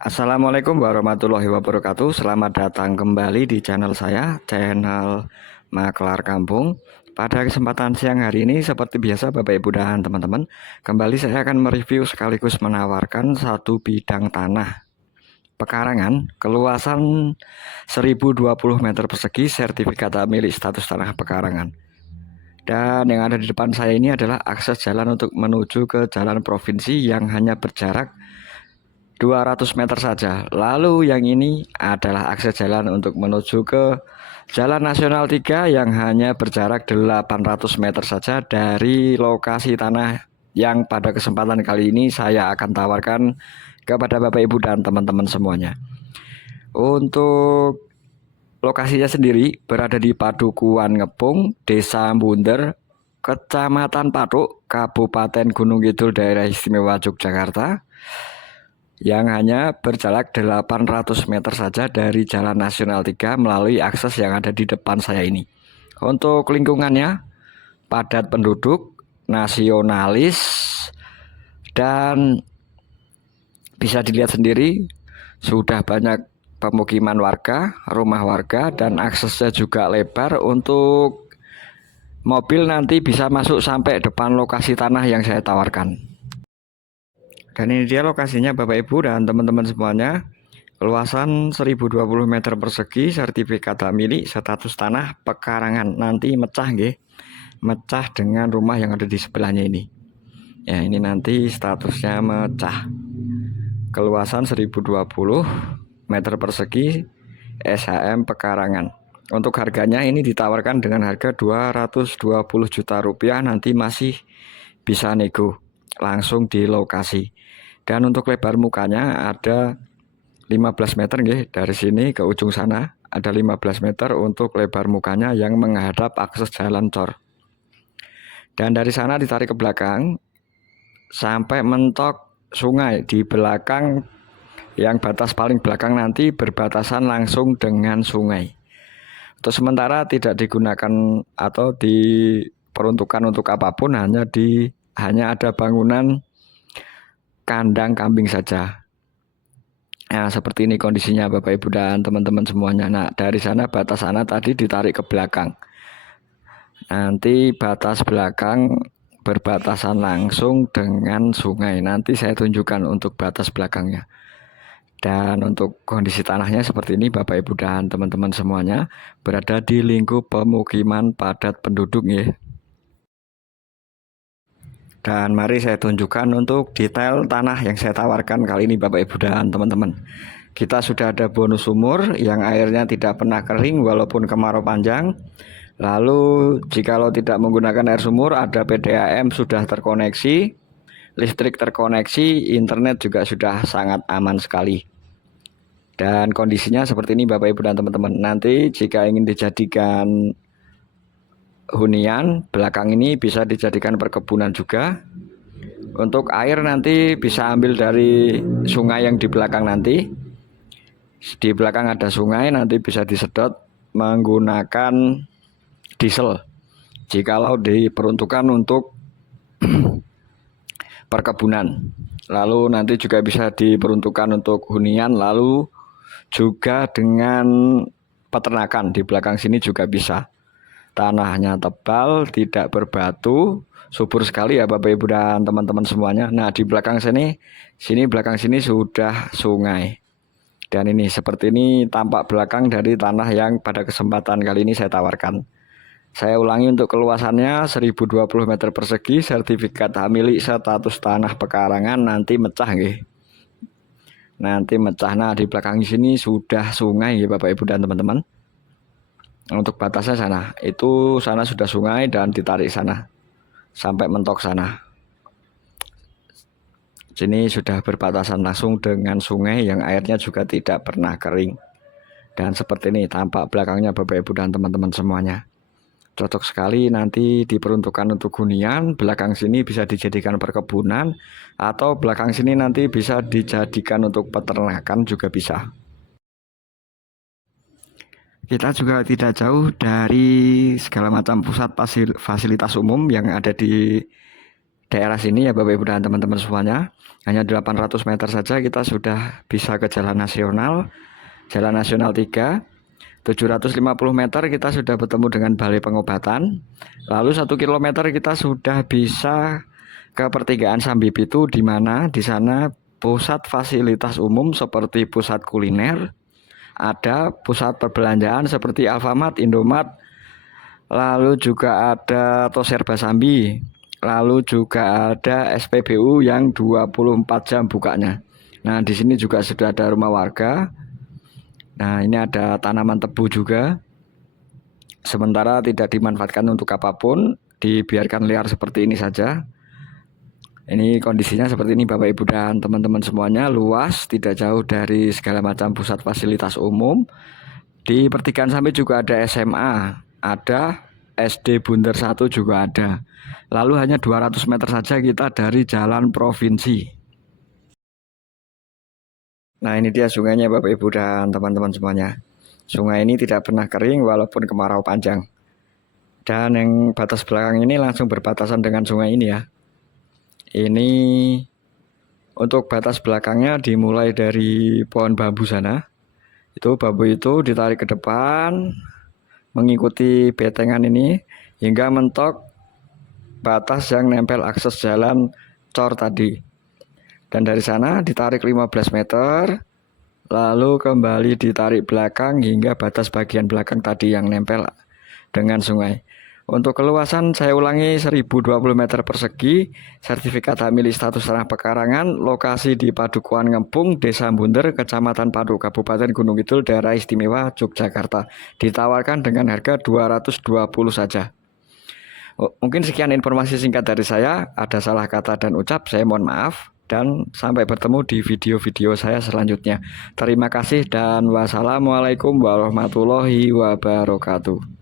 Assalamualaikum warahmatullahi wabarakatuh. Selamat datang kembali di channel saya, channel Maklar Kampung. Pada kesempatan siang hari ini, seperti biasa Bapak Ibu dan teman-teman, kembali saya akan mereview sekaligus menawarkan satu bidang tanah pekarangan keluasan 1020 meter persegi, sertifikat milik status tanah pekarangan. Dan yang ada di depan saya ini adalah akses jalan untuk menuju ke jalan provinsi yang hanya berjarak 200 meter saja. Lalu yang ini adalah akses jalan untuk menuju ke Jalan Nasional 3 yang hanya berjarak 800 meter saja dari lokasi tanah yang pada kesempatan kali ini saya akan tawarkan kepada Bapak Ibu dan teman-teman semuanya. Untuk lokasinya sendiri berada di Padukuan Ngepung, Desa Bunder, Kecamatan Patuk, Kabupaten Gunung Kidul, Daerah Istimewa Yogyakarta, yang hanya berjarak 800 meter saja dari Jalan Nasional 3 melalui akses yang ada di depan saya ini. Untuk lingkungannya padat penduduk, nasionalis, dan bisa dilihat sendiri sudah banyak pemukiman warga, rumah warga, dan aksesnya juga lebar untuk mobil nanti bisa masuk sampai depan lokasi tanah yang saya tawarkan. Dan ini dia lokasinya Bapak Ibu dan teman-teman semuanya. Luasan 1020 meter persegi, sertifikat hak milik, status tanah pekarangan. Nanti mecah nggih. Mecah dengan rumah yang ada di sebelahnya ini. Ya, ini nanti statusnya mecah. Keluasan 1020 meter persegi, SHM pekarangan. Untuk harganya ini ditawarkan dengan harga 220 juta rupiah, nanti masih bisa nego langsung di lokasi. Dan untuk lebar mukanya ada 15 meter nggih, dari sini ke ujung sana ada 15 meter untuk lebar mukanya yang menghadap akses jalan cor. Dan dari sana ditarik ke belakang sampai mentok sungai di belakang, yang batas paling belakang nanti berbatasan langsung dengan sungai. Untuk sementara tidak digunakan atau diperuntukkan untuk apapun, hanya ada bangunan kandang kambing saja. Nah, seperti ini kondisinya Bapak Ibu dan teman-teman semuanya. Nah, dari sana batas sana tadi ditarik ke belakang. Nanti batas belakang berbatasan langsung dengan sungai. Nanti saya tunjukkan untuk batas belakangnya. Dan untuk kondisi tanahnya seperti ini Bapak Ibu dan teman-teman semuanya, berada di lingkup pemukiman padat penduduk ya. Dan mari saya tunjukkan untuk detail tanah yang saya tawarkan kali ini Bapak Ibu dan teman-teman. Kita sudah ada bonus sumur yang airnya tidak pernah kering walaupun kemarau panjang. Lalu jikalau tidak menggunakan air sumur, ada PDAM sudah terkoneksi, listrik terkoneksi, internet juga sudah sangat aman sekali. Dan kondisinya seperti ini Bapak Ibu dan teman-teman. Nanti jika ingin dijadikan hunian, belakang ini bisa dijadikan perkebunan juga. Untuk air nanti bisa ambil dari sungai yang di belakang nanti. Di belakang ada sungai, nanti bisa disedot menggunakan diesel. Jikalau diperuntukkan untuk perkebunan. Lalu nanti juga bisa diperuntukkan untuk hunian, lalu juga dengan peternakan. Di belakang sini juga bisa. Tanahnya tebal, tidak berbatu, subur sekali ya Bapak Ibu dan teman-teman semuanya. Nah, di belakang belakang sini sudah sungai. Dan ini seperti ini tampak belakang dari tanah yang pada kesempatan kali ini saya tawarkan. Saya ulangi untuk keluasannya 1020 meter persegi, sertifikat hak milik, status tanah pekarangan, nanti mecah nggih. Nanti mecah. Nah, di belakang sini sudah sungai ya Bapak Ibu dan teman-teman. Untuk batasnya sana sudah sungai dan ditarik sana sampai mentok sana. Sini sudah berbatasan langsung dengan sungai yang airnya juga tidak pernah kering. Dan seperti ini tampak belakangnya Bapak Ibu dan teman-teman semuanya. Cocok sekali nanti diperuntukkan untuk hunian, belakang sini bisa dijadikan perkebunan, atau belakang sini nanti bisa dijadikan untuk peternakan juga bisa. Kita juga tidak jauh dari segala macam pusat fasilitas umum yang ada di daerah sini ya Bapak Ibu dan teman-teman semuanya. Hanya 800 meter saja kita sudah bisa ke Jalan Nasional 3. 750 meter kita sudah bertemu dengan Balai Pengobatan. Lalu 1 kilometer kita sudah bisa ke pertigaan Sambipitu, di mana di sana pusat fasilitas umum seperti pusat kuliner, ada pusat perbelanjaan seperti Alfamart, Indomart, lalu juga ada Toserba Sambi, lalu juga ada SPBU yang 24 jam bukanya. Nah, di sini juga sudah ada rumah warga. Nah, ini ada tanaman tebu juga. Sementara tidak dimanfaatkan untuk apapun, dibiarkan liar seperti ini saja. Ini kondisinya seperti ini Bapak Ibu dan teman-teman semuanya, luas, tidak jauh dari segala macam pusat fasilitas umum. Di pertigaan Sambi juga ada SMA, ada SD Bunder 1 juga ada. Lalu hanya 200 meter saja kita dari jalan provinsi. Nah, ini dia sungainya Bapak Ibu dan teman-teman semuanya. Sungai ini tidak pernah kering walaupun kemarau panjang. Dan yang batas belakang ini langsung berbatasan dengan sungai ini ya. Ini untuk batas belakangnya dimulai dari pohon bambu sana. Itu bambu itu ditarik ke depan, mengikuti betengan ini hingga mentok batas yang nempel akses jalan cor tadi. Dan dari sana ditarik 15 meter, lalu kembali ditarik belakang hingga batas bagian belakang tadi yang nempel dengan sungai. Untuk keluasan saya ulangi 1020 meter persegi, sertifikat hamili status tanah pekarangan, lokasi di Padukuhan Ngempung, Desa Bunder, Kecamatan Padu, Kabupaten Gunung Kidul, Daerah Istimewa Yogyakarta. Ditawarkan dengan harga 220 saja. Mungkin sekian informasi singkat dari saya. Ada salah kata dan ucap, saya mohon maaf. Dan sampai bertemu di video-video saya selanjutnya. Terima kasih dan wassalamualaikum warahmatullahi wabarakatuh.